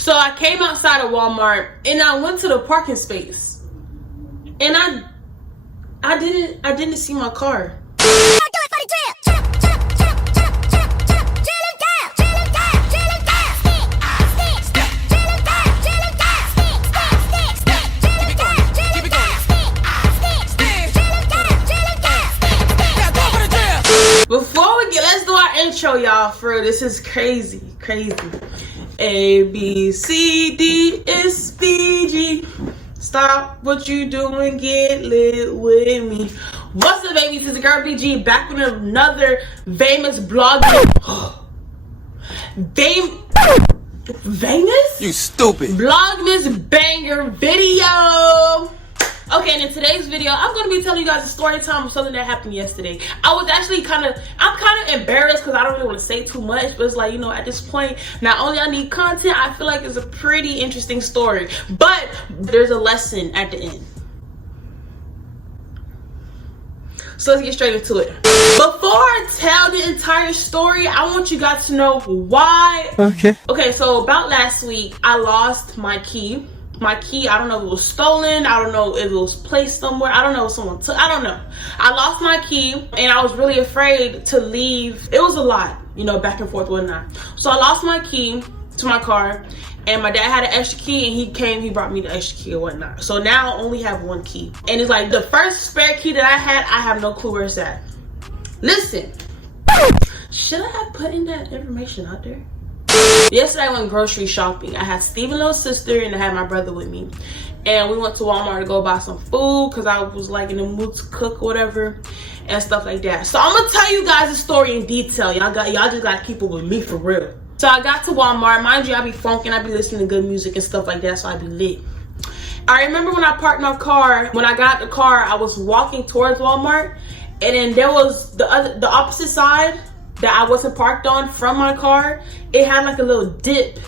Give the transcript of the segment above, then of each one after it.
So I came outside of Walmart and I went to the parking space, and I didn't see my car. Before we get, let's do our intro, y'all. For real, this is crazy. A, B, C, D, S, B, G. Stop what you doing, get lit with me. What's up, baby? This is girl BG back with another famous blog. Famous? You stupid. Vlogmas banger video. Okay, and in today's video, I'm going to be telling you guys a story time of something that happened yesterday. I'm kind of embarrassed because I don't really want to say too much, but it's like, you know, at this point, not only I need content, I feel like it's a pretty interesting story, but there's a lesson at the end. So let's get straight into it. Before I tell the entire story, I want you guys to know why. Okay, so about last week, I lost my key. I don't know if it was stolen. I don't know if it was placed somewhere. I don't know if someone took, I don't know. I lost my key and I was really afraid to leave. It was a lot, you know, back and forth, whatnot. So I lost my key to my car and my dad had an extra key and he brought me the extra key or whatnot. So now I only have one key. And it's like the first spare key that I had, I have no clue where it's at. Listen, should I have put in that information out there? Yesterday I went grocery shopping. I had Steven's little sister and I had my brother with me. And we went to Walmart to go buy some food because I was like in the mood to cook or whatever and stuff like that. So I'm gonna tell you guys the story in detail. Y'all just gotta keep it with me for real. So I got to Walmart. Mind you, I be funking, I be listening to good music and stuff like that, so I be lit. I remember when I parked my car, when I got the car, I was walking towards Walmart and then there was the opposite side that I wasn't parked on from my car. It had like a little dip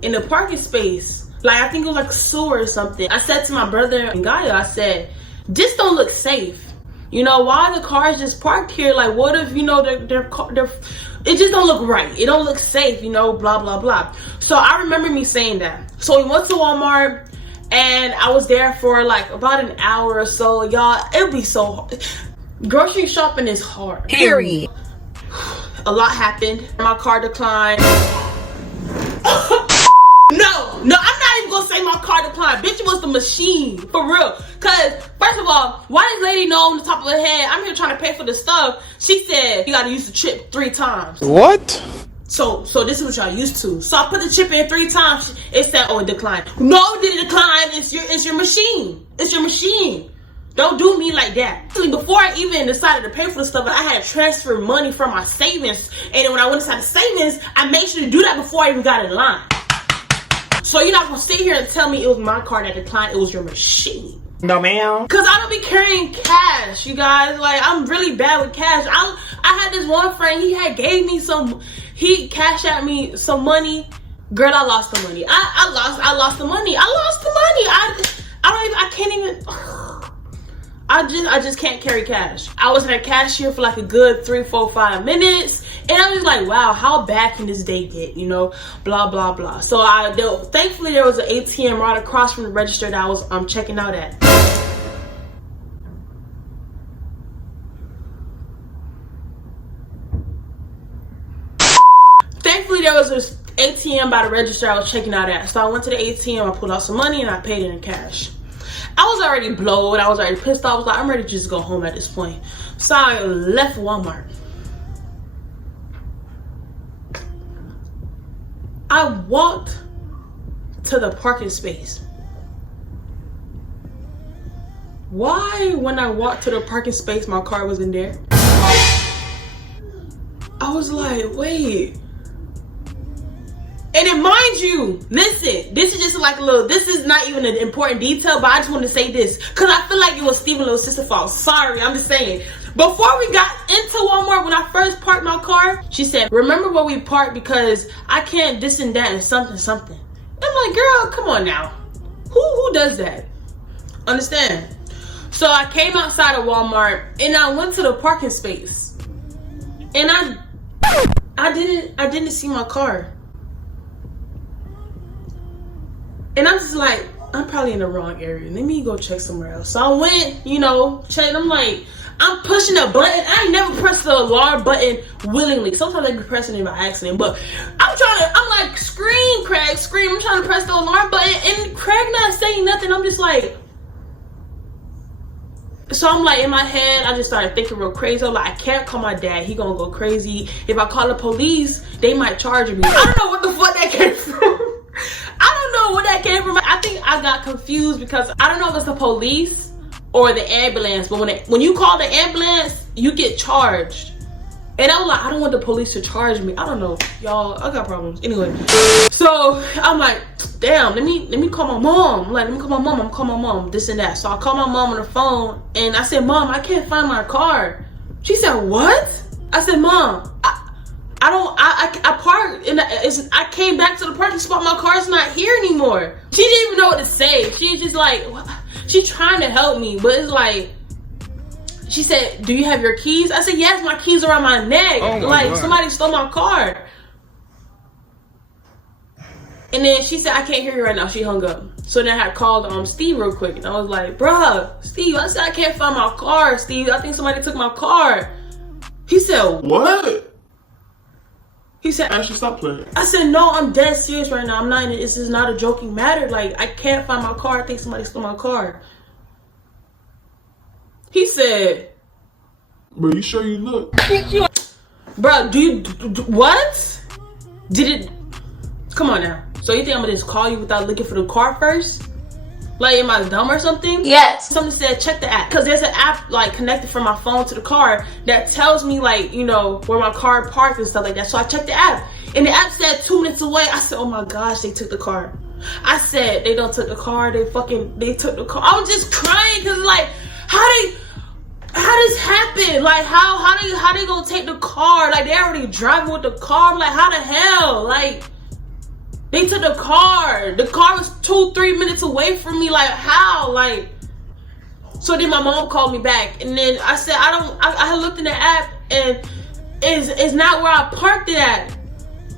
in the parking space. Like I think it was like a sewer or something. I said to my brother and Gaia, I said, this don't look safe. You know, why the cars just parked here? Like what if, you know, it just don't look right. It don't look safe, you know, blah, blah, blah. So I remember me saying that. So we went to Walmart and I was there for like about an hour or so. Y'all, it would be so hard. Grocery shopping is hard. Period. A lot happened. My car declined. No, I'm not even gonna say my car declined. Bitch, it was the machine, for real. Cause first of all, why this lady know on the top of her head, I'm here trying to pay for the stuff. She said you gotta use the chip 3 times. What? So this is what y'all used to. So I put the chip in 3 times. It said, oh, it declined. No, it didn't decline. It's your machine. It's your machine. Don't do me like that. Actually, before I even decided to pay for the stuff, I had to transfer money from my savings. And then when I went inside the savings, I made sure to do that before I even got in line. So you're not gonna sit here and tell me it was my car that declined, it was your machine. No, ma'am. Cause I don't be carrying cash, you guys. Like, I'm really bad with cash. I had this one friend, he cashed at me some money. Girl, I lost the money. I lost the money. I just can't carry cash. I was at a cashier for like a good 3, 4, 5 minutes. And I was like, wow, how bad can this day get? You know, blah, blah, blah. So thankfully there was an ATM right across from the register that I was checking out at. Thankfully there was this ATM by the register I was checking out at. So I went to the ATM, I pulled out some money and I paid it in cash. I was already blowed. I was already pissed off. I was like, I'm ready to just go home at this point. So I left Walmart. I walked to the parking space. Why, when I walked to the parking space, my car wasn't there? I was like, wait. And then mind you, listen, this is just like a little, this is not even an important detail, but I just want to say this because I feel like it was Steven's little sister's fault. Sorry, I'm just saying. Before we got into Walmart, when I first parked my car, she said, remember where we parked because I can't this and that and something. I'm like, girl, come on now. Who does that? Understand? So I came outside of Walmart and I went to the parking space. And I didn't see my car. And I'm just like, I'm probably in the wrong area. Let me go check somewhere else. So I went, you know, checked. I'm like, I'm pushing a button. I ain't never pressed the alarm button willingly. Sometimes I be pressing it by accident, but I'm like, scream, Craig, scream. I'm trying to press the alarm button, and Craig not saying nothing. I'm just like, so I'm like, in my head, I just started thinking real crazy. I'm like, I can't call my dad. He gonna go crazy. If I call the police, they might charge me. I don't know what the fuck that came from. I don't know where that came from. I think I got confused because I don't know if it's the police or the ambulance, but when you call the ambulance, you get charged. And I was like, I don't want the police to charge me. I don't know, y'all. I got problems. Anyway, so I'm like, damn, let me call my mom. I'm like, let me call my mom. I'm call my mom. This and that. So I call my mom on the phone, and I said, Mom, I can't find my car. She said, what? I said, Mom, I parked and I came back to the parking spot. My car's not here anymore. She didn't even know what to say. She just like, she trying to help me, but it's like, she said, do you have your keys? I said, yes, my keys are around my neck. Oh my God. Somebody stole my car. And then she said, I can't hear you right now. She hung up. So then I had called Steve real quick, and I was like, bruh, Steve, I said I can't find my car, Steve. I think somebody took my car. He said, what? He said, I should stop playing. I said, no, I'm dead serious right now. This is not a joking matter. Like, I can't find my car. I think somebody stole my car. He said, bro, you sure you look? Bro, what? Did it? Come on now. So you think I'm gonna just call you without looking for the car first? Like, am I dumb or something? Yes. Someone said, check the app. Because there's an app, like, connected from my phone to the car that tells me, like, you know, where my car parked and stuff like that. So I checked the app. And the app said 2 minutes away. I said, oh my gosh, they took the car. I said, they don't took the car. They took the car. I was just crying because, like, how this happen? Like, how they gonna take the car? Like, they already driving with the car. I'm like, how the hell? Like, they took the car. The car was 2-3 minutes away from me. Like, how? Like, so then my mom called me back, and then I said, I looked in the app, and it's not where I parked it at.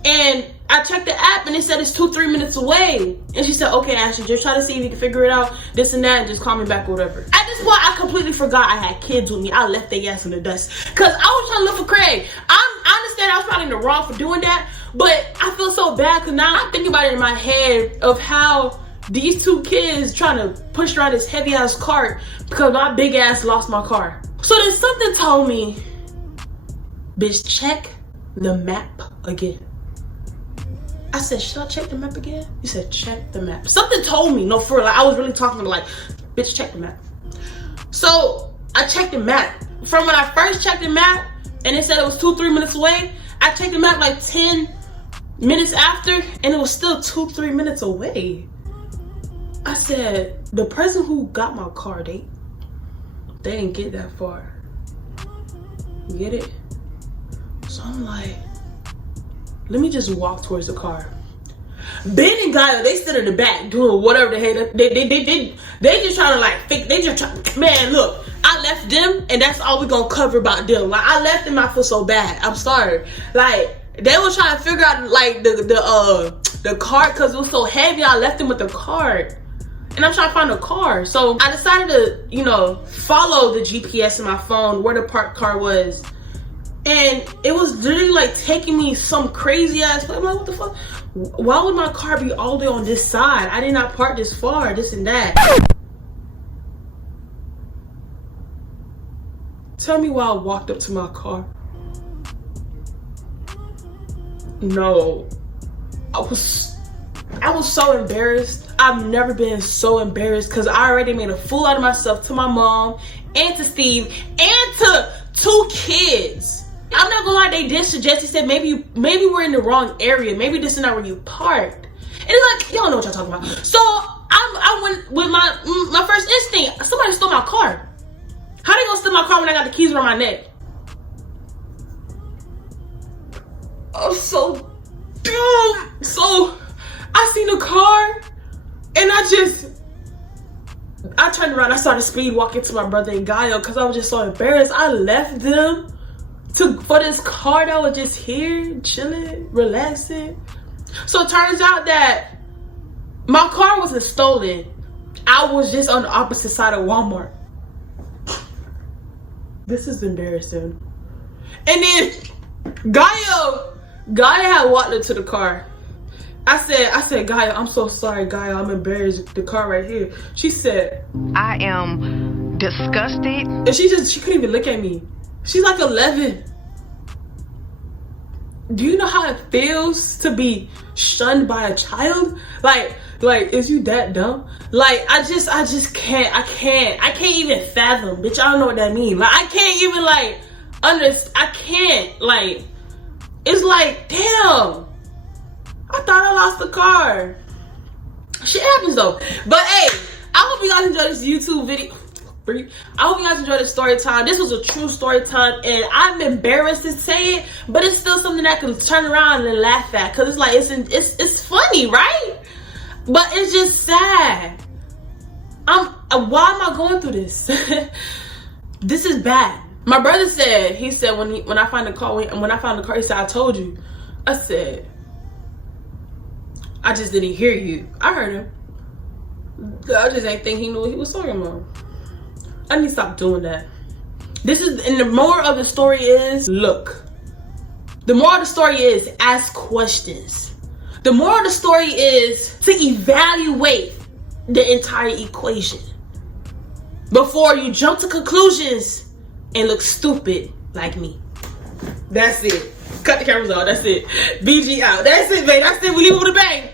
And I checked the app, and it said it's 2-3 minutes away. And she said, okay, Ashley, just try to see if you can figure it out, this and that, and just call me back or whatever. At this point, I completely forgot I had kids with me. I left their ass in the dust. Because I was trying to look for Craig. I understand I was probably in the wrong for doing that, but I feel so bad because now I'm thinking about it in my head of how these two kids trying to push around this heavy ass cart because my big ass lost my car. So then something told me, bitch, check the map again. I said, should I check the map again? He said, check the map. Something told me, no, for real, like, I was really talking to like, bitch, check the map. So I checked the map. From when I first checked the map and it said it was 2-3 minutes away, I checked the map like 10 minutes after and it was still 2-3 minutes away. I said, the person who got my car, they didn't get that far. You get it? So I'm like, let me just walk towards the car. Ben and Gaia, they sit in the back doing whatever the hell they just trying to like fake. They just try. Man, look, I left them, and that's all we gonna cover about them. Like, I left them, I feel so bad. I'm sorry. Like, they was trying to figure out like the cart because it was so heavy. I left them with the cart, and I'm trying to find a car. So I decided to, you know, follow the GPS in my phone where the parked car was. And it was literally like taking me some crazy ass place. I'm like, what the fuck? Why would my car be all the way on this side? I did not park this far, this and that. Tell me why I walked up to my car. No. I was so embarrassed. I've never been so embarrassed because I already made a fool out of myself to my mom and to Steve and to 2 kids. I'm not gonna lie, they did suggest, he said, maybe we're in the wrong area. Maybe this is not where you parked. And it's like, y'all know what y'all talking about. So I went with my first instinct. Somebody stole my car. How they gonna steal my car when I got the keys around my neck? Oh, so dumb. So I seen the car and I turned around. I started speed walking to my brother and Gaia because I was just so embarrassed. I left them for this car that was just here, chilling, relaxing. So it turns out that My car wasn't stolen. I was just on the opposite side of Walmart. This is embarrassing. And then Gaia had walked into the car. I said, Gaia, I'm so sorry, Gaia, I'm embarrassed. The car right here. She said, I am disgusted. And she couldn't even look at me. She's like 11. Do you know how it feels to be shunned by a child? Like, is you that dumb? Like, I just can't. I can't even fathom, bitch. I don't know what that means. Like, I can't even like I can't, like, it's like, damn, I thought I lost the car. Shit happens though. But hey, I hope you guys enjoyed this YouTube video. I hope you guys enjoyed the story time. This was a true story time, and I'm embarrassed to say it, but it's still something I can turn around and laugh at, because it's like, it's funny, right? But it's just sad. Why am I going through this? This is bad. My brother said, he said when I found the car, he said, I told you. I said, I just didn't hear you. I heard him. I just didn't think he knew what he was talking about. I need to stop doing that. And the moral of the story is, look. The moral of the story is, ask questions. The moral of the story is to evaluate the entire equation before you jump to conclusions and look stupid like me. That's it. Cut the cameras off. That's it. BG out. That's it, babe. That's it. We leave it with a bang.